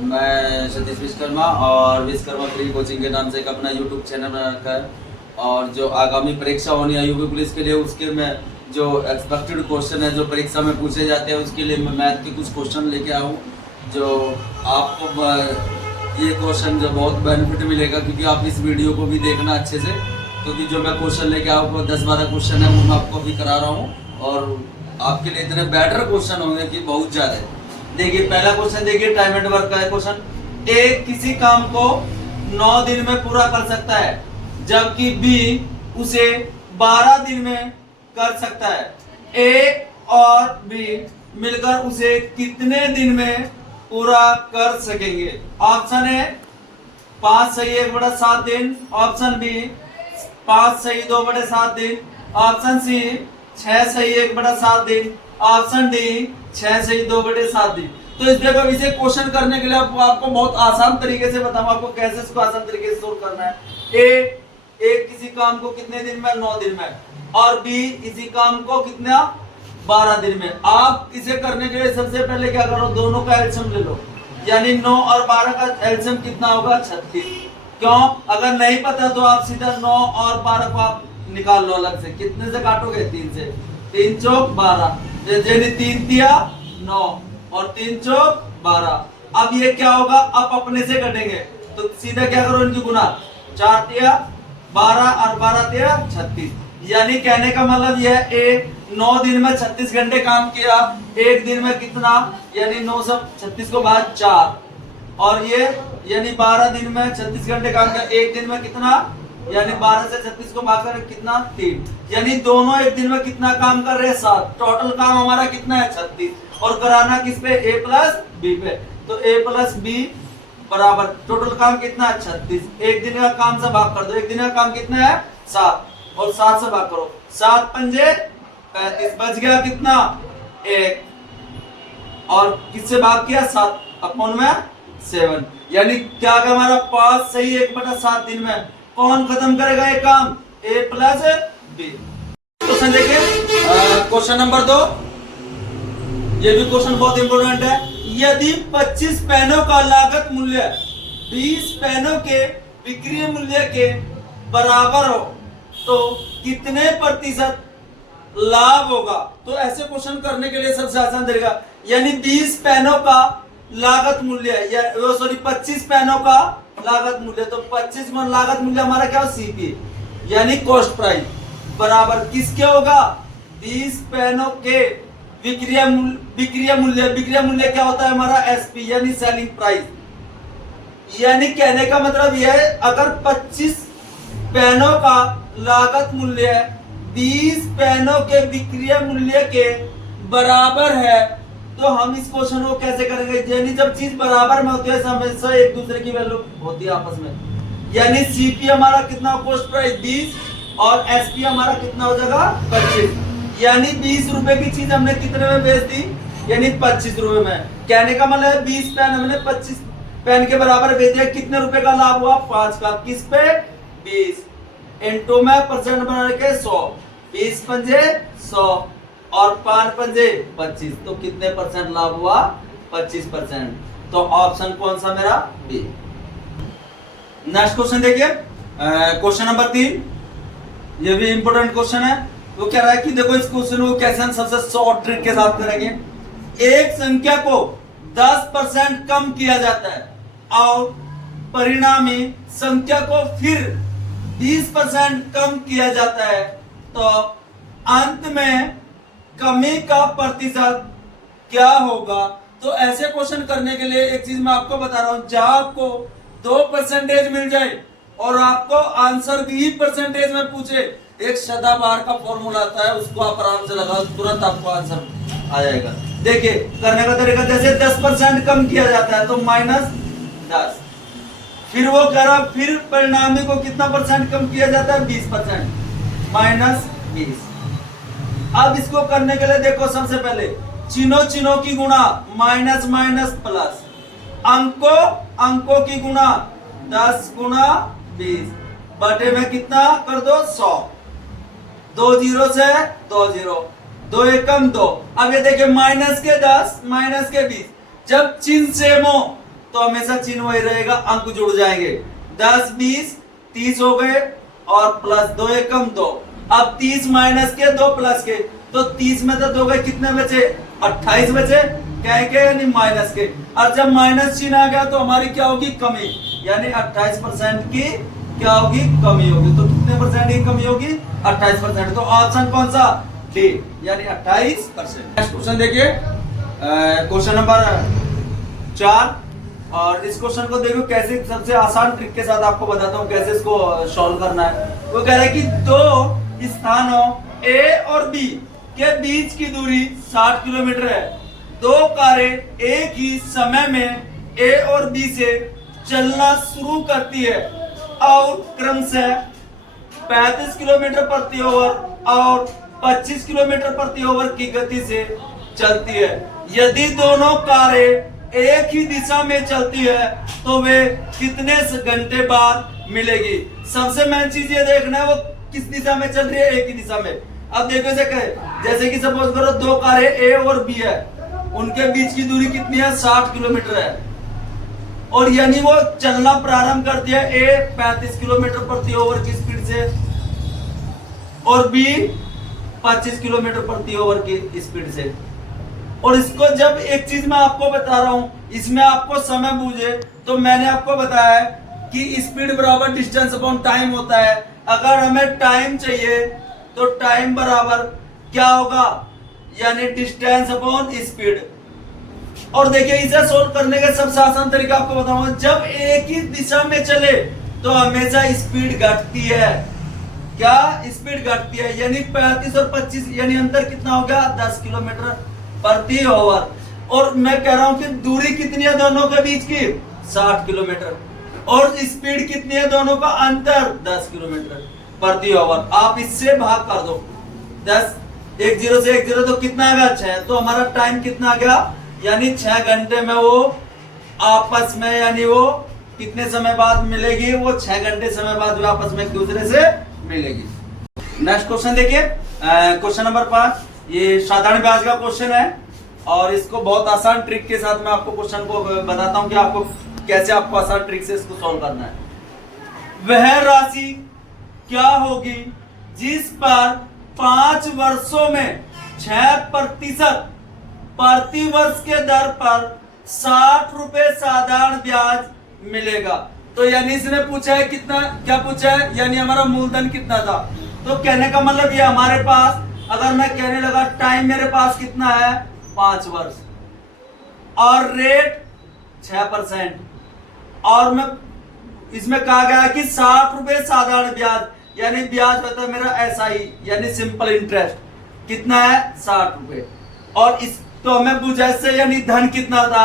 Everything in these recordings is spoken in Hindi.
मैं सतीश विश्वकर्मा और विश्वकर्मा फ्री कोचिंग के नाम से एक अपना यूट्यूब चैनल बना रखा है। और जो आगामी परीक्षा होनी है यूपी पुलिस के लिए, उसके मैं जो एक्सपेक्टेड क्वेश्चन है जो परीक्षा में पूछे जाते हैं, उसके लिए मैं मैथ के कुछ क्वेश्चन लेके आऊँ जो आपको ये क्वेश्चन जो बहुत बेनिफिट मिलेगा, क्योंकि आप इस वीडियो को भी देखना अच्छे से, क्योंकि जो मैं क्वेश्चन लेके आऊँ 10-12 क्वेश्चन है वो मैं आपको भी करा रहा हूँ और आपके लिए इतने बेटर क्वेश्चन होंगे कि बहुत ज़्यादा। देखिए पहला क्वेश्चन, देखिए टाइम एंड वर्क का है क्वेश्चन। ए किसी काम को 9 दिन में पूरा कर सकता है, जबकि बी उसे 12 दिन में कर सकता है। ए और बी मिलकर उसे कितने दिन में पूरा कर सकेंगे? ऑप्शन है 5 सही 1/7 दिन, ऑप्शन बी 5 सही 2/7 दिन, ऑप्शन सी 6 सही 1/7 दिन, ऑप्शन डी 6 सही 2/7 दिन। तो इस देखो, इसे क्वेश्चन करने के लिए आपको बहुत आसान तरीके से बताऊं आपको कैसे इसको आसान तरीके से सोल्व करना है। ए किसी काम को कितने दिन में? 9 दिन में। और बी इसी काम को कितना? 12 दिन में। आप इसे करने के लिए सबसे पहले क्या करो, दोनों का एलसीएम ले लो, यानी 9 और 12 का एलसीएम कितना होगा? 36। क्यों? अगर नहीं पता तो आप सीधा 9 और 12 को आप निकाल लो अलग से। कितने से काटोगे? 3 से। 3 चौक 12, यानी 3 दिया 9 और 3 चौक 12। अब ये क्या होगा? अब अपने से कटेंगे तो सीधा क्या करो, इनकी गुना। 4 दिया 12 और 12 दिया 36। यानी कहने का मतलब यह ए 9 दिन में 36 घंटे काम किया, एक दिन में कितना? यानी 9 से 36 को भाग 4, और ये यानी 12 दिन में 36 घंटे काम किया, एक दिन में कितना? यानी 12 से 36 को भाग कर कितना? 3। यानी दोनों एक दिन में कितना काम कर रहे हैं? 7। टोटल काम हमारा कितना है? 36। और कराना किस पे? ए प्लस बी पे। तो ए प्लस बी बराबर टोटल काम कितना है? 36। एक दिन का काम से भाग कर दो, एक दिन का काम कितना है? 7, और 7 से भाग करो। 7 पंजे 35, बच गया कितना? 1। और किससे भाग किया? 7 अपॉन में 7। यानी क्या होगा हमारा? 5 सही 1/7 दिन में। कौन खत्म करेगा ये काम? ए प्लस बी। क्वेश्चन देखिए, क्वेश्चन नंबर 2। ये भी क्वेश्चन बहुत इंपोर्टेंट है। यदि 25 पेनों का लागत मूल्य 20 पेनों के विक्रय मूल्य के बराबर हो तो कितने प्रतिशत लाभ होगा? तो ऐसे क्वेश्चन करने के लिए सबसे आसान तरीका, यानी 20 पेनों का लागत मूल्य या 25 पेनों का लागत मूल्य, तो 25 में लागत मूल्य हमारा क्या हो? सीपी, यानी कॉस्ट प्राइस, बराबर किसके होगा? 20 पेनों के विक्रय मूल्य। विक्रय मूल्य क्या होता है हमारा? एसपी, यानी सेलिंग प्राइस। यानी कहने का मतलब यह है, अगर 25 पेनों का लागत मूल्य 20 पेनों के विक्रय मूल्य के बराबर है, तो हम इस क्वेश्चन को कैसे करेंगे? यानी जब चीज बराबर में होती है हमेशा एक दूसरे की वैल्यू होती है आपस में। यानी सीपी हमारा कितना? कॉस्ट प्राइस 20, और एसपी हमारा कितना हो जाएगा? 25। यानी 20 रुपए की चीज हमने कितने में बेच दी? यानी 25 रुपए में। कहने का मतलब है 20 पेन हमने 25 पेन के बराबर बेच दिया, कितने रुपए का लाभ हुआ? 5 का। किस पे? 20 इंटू में परसेंट बना के 100। 20 पंजे 100 और 5 पंजे 25, तो कितने परसेंट लाभ हुआ? 25%। तो ऑप्शन कौन सा मेरा? बी। नेक्स्ट क्वेश्चन देखिए, क्वेश्चन नंबर 3। ये भी इंपोर्टेंट क्वेश्चन है। वो कह रहा है कि देखो इस क्वेश्चन को कैसे हम सबसे शॉर्ट ट्रिक के साथ करेंगे। एक संख्या को 10% कम किया जाता है और परिणामी संख्या को फिर 20% कम किया जाता है, तो अंत में कमी का प्रतिशत क्या होगा? तो ऐसे क्वेश्चन करने के लिए एक चीज मैं आपको बता रहा हूं, जहां आपको 2% मिल जाए और आपको आंसर भी परसेंटेज में पूछे, एक सदाबहार का फॉर्मूला आता है, उसको आप आराम से लगाओ, तुरंत आपको आंसर आ जाएगा। देखिए करने का तरीका, जैसे 10% कम किया जाता है तो -10, फिर वो कह रहा फिर परिणामी को कितना परसेंट कम किया जाता है? 20%, -20। अब इसको करने के लिए देखो, सबसे पहले चिन्हों की गुणा, माइनस माइनस प्लस, अंकों की गुणा 10 गुणा 20 बटे में कितना कर दो? 100। 2 0 से 2 0, 2 एकम 2। अब ये देखिए माइनस के 10 माइनस के 20, जब चिन्ह सेम हो तो हमेशा चिन्ह वही रहेगा, अंक जुड़ जाएंगे। 10 20 30 हो गए और प्लस 2 एकम 2। अब 30 माइनस के 2 प्लस के, तो 30 में तो 2 गए, कितने बचे? 28 बचे, क्या के यानी माइनस के। और जब माइनस चिन्ह आ गया तो हमारी क्या होगी? कमी, यानी 28% की क्या होगी? कमी होगी। तो कितने परसेंट की कमी होगी? 28%। तो ऑप्शन कौन सा? डी, यानी 28%। नेक्स्ट क्वेश्चन देखिए, क्वेश्चन नंबर 4। और इस क्वेश्चन को देखो कैसे, सबसे आसान ट्रिक के साथ आपको बताता हूँ कैसे इसको सॉल्व करना है। वो कह रहा है कि दो स्थानों ए और बी के बीच की दूरी 60 किलोमीटर है। दो कारें एक ही समय में ए और बी से चलना शुरू करती है और क्रमशः 35 किलोमीटर प्रति ओवर और 25 किलोमीटर प्रति ओवर की गति से चलती है। यदि दोनों कारें एक ही दिशा में चलती है तो वे कितने घंटे बाद मिलेगी? सबसे मेन चीज ये देखना है वो किस दिशा में चल रही है, एक ही दिशा में। अब देखो जैसे कि सपोज करो दो कारें ए और बी है, उनके बीच की दूरी कितनी है? 60 किलोमीटर है। और यानी वो चलना प्रारंभ करती है ए 35 किलोमीटर प्रति ओवर की स्पीड से और बी 25 किलोमीटर प्रति ओवर की स्पीड से। और इसको जब एक चीज मैं आपको बता रहा हूं, इसमें आपको समय बूझे, तो मैंने आपको बताया कि स्पीड बराबर डिस्टेंस अपॉन टाइम होता है। अगर हमें टाइम चाहिए तो टाइम बराबर क्या होगा? यानी डिस्टेंस अपॉन स्पीड। और देखिए इसे सोल्व करने का सबसे आसान तरीका आपको बताऊंगा। जब एक ही दिशा में चले तो हमेशा स्पीड घटती है। क्या? स्पीड घटती है, यानी 35 और 25 यानी अंतर कितना हो गया? 10 किलोमीटर प्रति ओवर। और मैं कह रहा हूं कि दूरी कितनी है दोनों के बीच की? 60 किलोमीटर। और स्पीड कितनी है दोनों का अंतर? 10 किलोमीटर प्रति ओवर। आप इससे भाग कर दो, 10 एक जीरो से एक जीरो तो कितना आ गया? 6। तो हमारा टाइम कितना आ गया? यानी 6 घंटे में वो आपस में, यानी वो कितने समय बाद मिलेगी? वो 6 घंटे समय बाद वो आपस में एक दूसरे से मिलेगी। नेक्स्ट क्वेश्चन देखिए, क्वेश्चन नंबर 5। ये साधारण ब्याज का क्वेश्चन है और इसको बहुत आसान ट्रिक के साथ मैं आपको क्वेश्चन को बताता हूं कि आपको कैसे आपको आसान ट्रिक से इसको सॉल्व करना है। वह राशि क्या होगी जिस पर 5 वर्षों में 6% प्रति वर्ष के दर पर 60 रुपए साधारण ब्याज मिलेगा? तो यानी इसने पूछा है कितना, क्या पूछा है? यानी हमारा मूलधन कितना था। तो कहने का मतलब ये हमारे पास, अगर मैं कहने लगा टाइम मेरे पास कितना है? 5 वर्ष और रेट 6%, और मैं इसमें कहा गया कि 60 रुपए साधारण ब्याज, यानी ब्याज होता है मेरा SI यानी सिंपल इंटरेस्ट। कितना है? 60 रुपए। और इस तो हमें पूछा इससे यानी धन कितना था,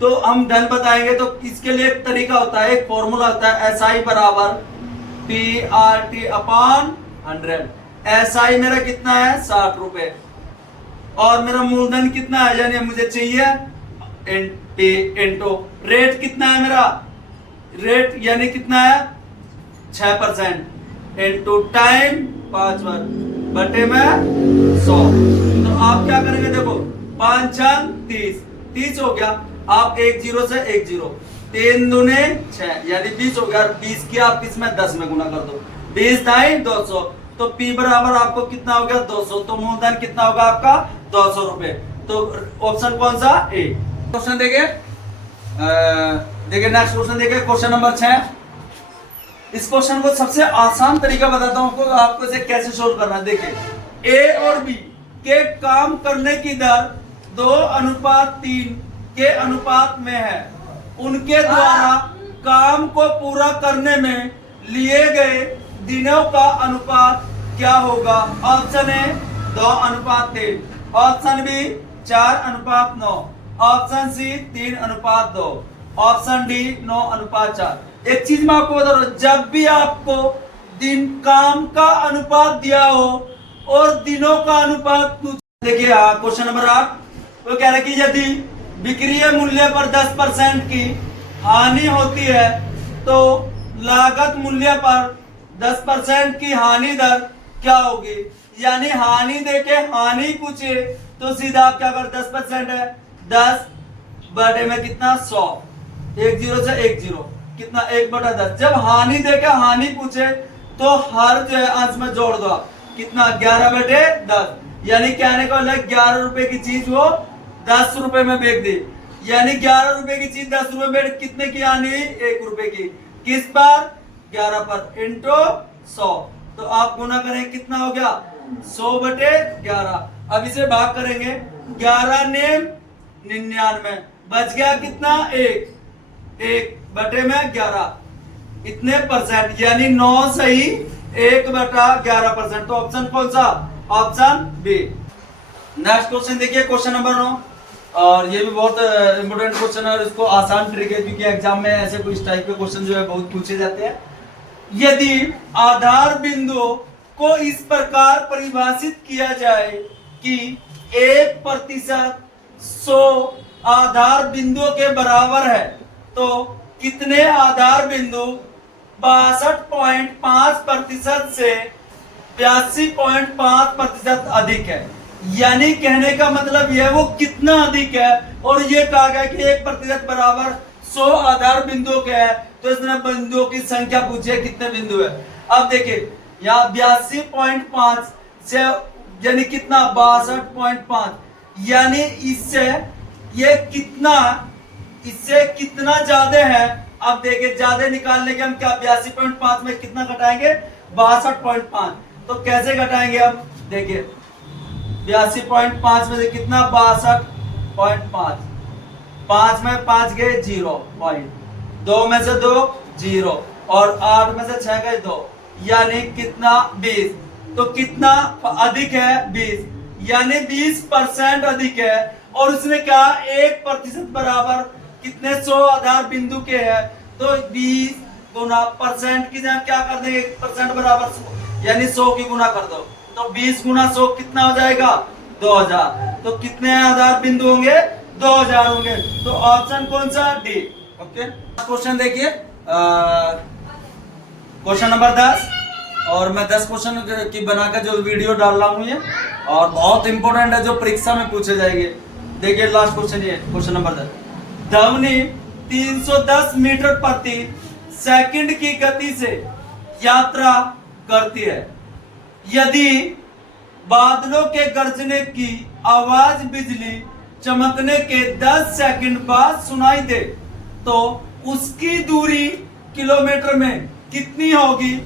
तो हम धन बताएंगे। तो इसके लिए एक तरीका होता है, एक फॉर्मूला होता है, SI बराबर PRT अपॉन 100। SI मेरा कितना है? 60 रुपए। और मेरा मूलधन कितना है? यानी मुझे चाहिए इंटू रेट कितना है मेरा? रेट यानी कितना है? 6% इंटू टाइम 5 वर्ष बटे में 100। तो आप क्या करेंगे? देखो 5 30, 30 हो गया। आप 1 0 से 1 0, 3 दूने 6 यानी 20 हो गया। 20 की आप इसमें 10 में गुना कर दो, 20 दाई 200। तो P बराबर आपको कितना हो गया? 200। तो मूलधन कितना होगा आपका? 200 रुपए। तो ऑप्शन कौन सा? ए। क्वेश्चन देखिए, नेक्स्ट क्वेश्चन देखिए, क्वेश्चन नंबर 6। इस क्वेश्चन को सबसे आसान तरीका बताता हूं आपको इसे कैसे सोल्व करना है। देखिए ए और बी के काम करने की दर 2:3 के अनुपात में है। उनके द्वारा काम को पूरा करने में लिए गए दिनों का अनुपात क्या होगा? Option A 2:3, option B 4:9, option C 3:2, option D 9:4। एक चीज मैं आपको बता रहा हूं, जब भी आपको दिन काम का अनुपात दिया हो और दिनों का अनुपात, देखिए क्वेश्चन नंबर 8 वो कह रहे कि यदि विक्रय मूल्य पर 10% की हानि होती है तो लागत मूल्य पर 10% की हानि दर क्या होगी? यानी हानि देके हानि पूछे तो सीधा आप क्या कर, 10% है, 10 बटे में कितना? 100। एक जीरो से एक जीरो, कितना 1/10। जब हानि देके हानि पूछे तो हर जो है अंश में जोड़ दो आप, कितना 11/10, यानी कहने का मतलब 11 रुपए की चीज वो 10 रुपए में बेच दी, यानी 11 रुपए की चीज 10 रुपए में कितने की हानि, 1 रुपए की, किस पर, 11 पर, इंटू 100। तो आप गुना करें कितना हो गया 100/11। अब इसे भाग करेंगे, 11 नेम 99, बच गया कितना 1/11, इतने परसेंट, यानी 9 सही 1/11%। तो ऑप्शन कौन सा, ऑप्शन बी। नेक्स्ट क्वेश्चन देखिए, क्वेश्चन नंबर 9, और ये भी बहुत इंपोर्टेंट क्वेश्चन है और इसको आसान ट्रिक है, क्योंकि एग्जाम में ऐसे कुछ इस टाइप के क्वेश्चन जो है बहुत पूछे जाते हैं। यदि आधार बिंदु को इस प्रकार परिभाषित किया जाए कि 1% 100 आधार बिंदुओं के बराबर है, तो कितने आधार बिंदु 62.5% से 82.5% अधिक है। यानी कहने का मतलब यह वो कितना अधिक है, और ये कहा गया कि 1% बराबर 100 आधार बिंदुओं के है, तो इसने बिंदुओं की संख्या पूछी है कितने बिंदु है। अब देखिए यहाँ 82.5 से यानी कितना 62.5, यानी इससे ये कितना, इससे कितना ज्यादा है। अब देखिए ज्यादा निकालने के हम क्या 82.5 में कितना घटाएंगे 62.5, तो कैसे घटाएंगे हम, देखिए 82.5 में से कितना 62.5, 5 में 5 गए 0 पॉइंट, 2 में से 2 0, और 8 में से 6 गए 2, यानी कितना 20। तो कितना अधिक है 20, यानी 20% अधिक है। और उसने कहा 1% बराबर कितने 100 आधार बिंदु के है, तो 20 गुना परसेंट की जगह क्या कर देंगे 1% बराबर 100, यानी 100 की गुना कर दो, तो 20 गुना 100 कितना हो जाएगा 2000। तो कितने आधार बिंदु होंगे 2000 होंगे। तो ऑप्शन कौन सा, डी। ओके, क्वेश्चन देखिए, क्वेश्चन नंबर 10, और मैं 10 क्वेश्चन की बनाकर जो वीडियो डाल रहा हूँ ये, और बहुत इंपॉर्टेंट है जो परीक्षा में पूछे जाएंगे। देखिए लास्ट क्वेश्चन ये, क्वेश्चन नंबर 10, ध्वनि 310 मीटर प्रति सेकंड की गति से यात्रा करती है। यदि बादलों के गरजने की आवाज बिजली चमकने के 10 सेकंड बाद सुनाई दे, तो उसकी दूरी किलोमीटर में कितनी होगी।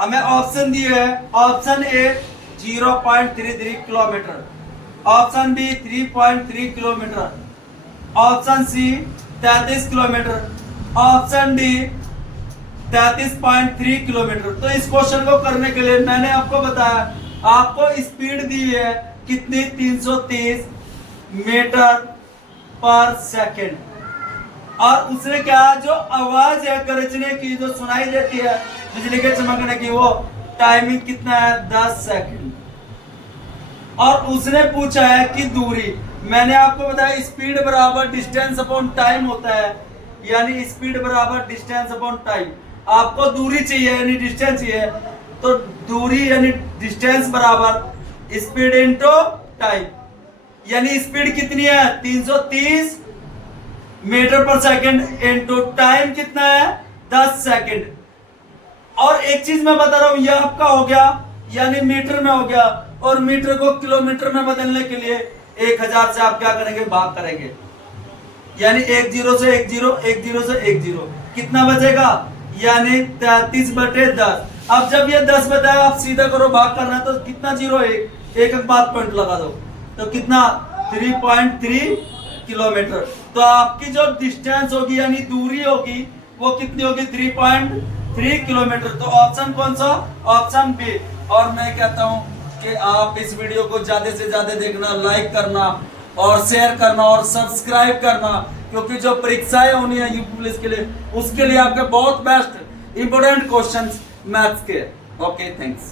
हमें ऑप्शन दिए है, option A 0.33 kilometre, option B 3.3 kilometre, option C 33 kilometre, option D 33.3 kilometre. तो इस क्वेश्चन को करने के लिए मैंने आपको बताया, आपको स्पीड दी है कितनी 330 मीटर पर सेकंड, और उसने क्या जो आवाज है गरजने की जो सुनाई देती है बिजली के चमकने की, वो टाइमिंग कितना है 10 सेकंड। और उसने पूछा है कि दूरी, मैंने आपको बताया स्पीड बराबर डिस्टेंस अपॉन टाइम होता है, यानी स्पीड बराबर डिस्टेंस अपॉन टाइम। आपको दूरी चाहिए यानी डिस्टेंस चाहिए, तो दूरी यानी डिस्टेंस बराबर स्पीड इनटू टाइम, यानी स्पीड कितनी है 330 मीटर पर सेकंड इनटू टाइम कितना है 10 सेकंड। और एक चीज मैं बता रहा हूं, यह आपका हो गया यानी मीटर में हो गया, और मीटर को किलोमीटर में बदलने के लिए 1000 से आप क्या करेंगे भाग करेंगे, यानी 10 से 10 10 से 10 कितना बचेगा, यानी 33/10। अब जब ये 10 बताया आप सीधा करो भाग करना है, तो कितना जीरो एक बात पॉइंट लगा दो, तो कितना 3.3 किलोमीटर। तो आपकी जो डिस्टेंस होगी यानी दूरी होगी वो कितनी होगी 3.3 किलोमीटर। तो ऑप्शन कौन सा, ऑप्शन बी। और मैं कहता हूं कि आप इस वीडियो को ज्यादा से ज्यादा देखना, लाइक करना और शेयर करना और सब्सक्राइब करना, क्योंकि जो परीक्षाएं होनी है यूपी पुलिस के लिए, उसके लिए आपके बहुत बेस्ट इंपोर्टेंट क्वेश्चंस मैथ्स के। Okay, thanks.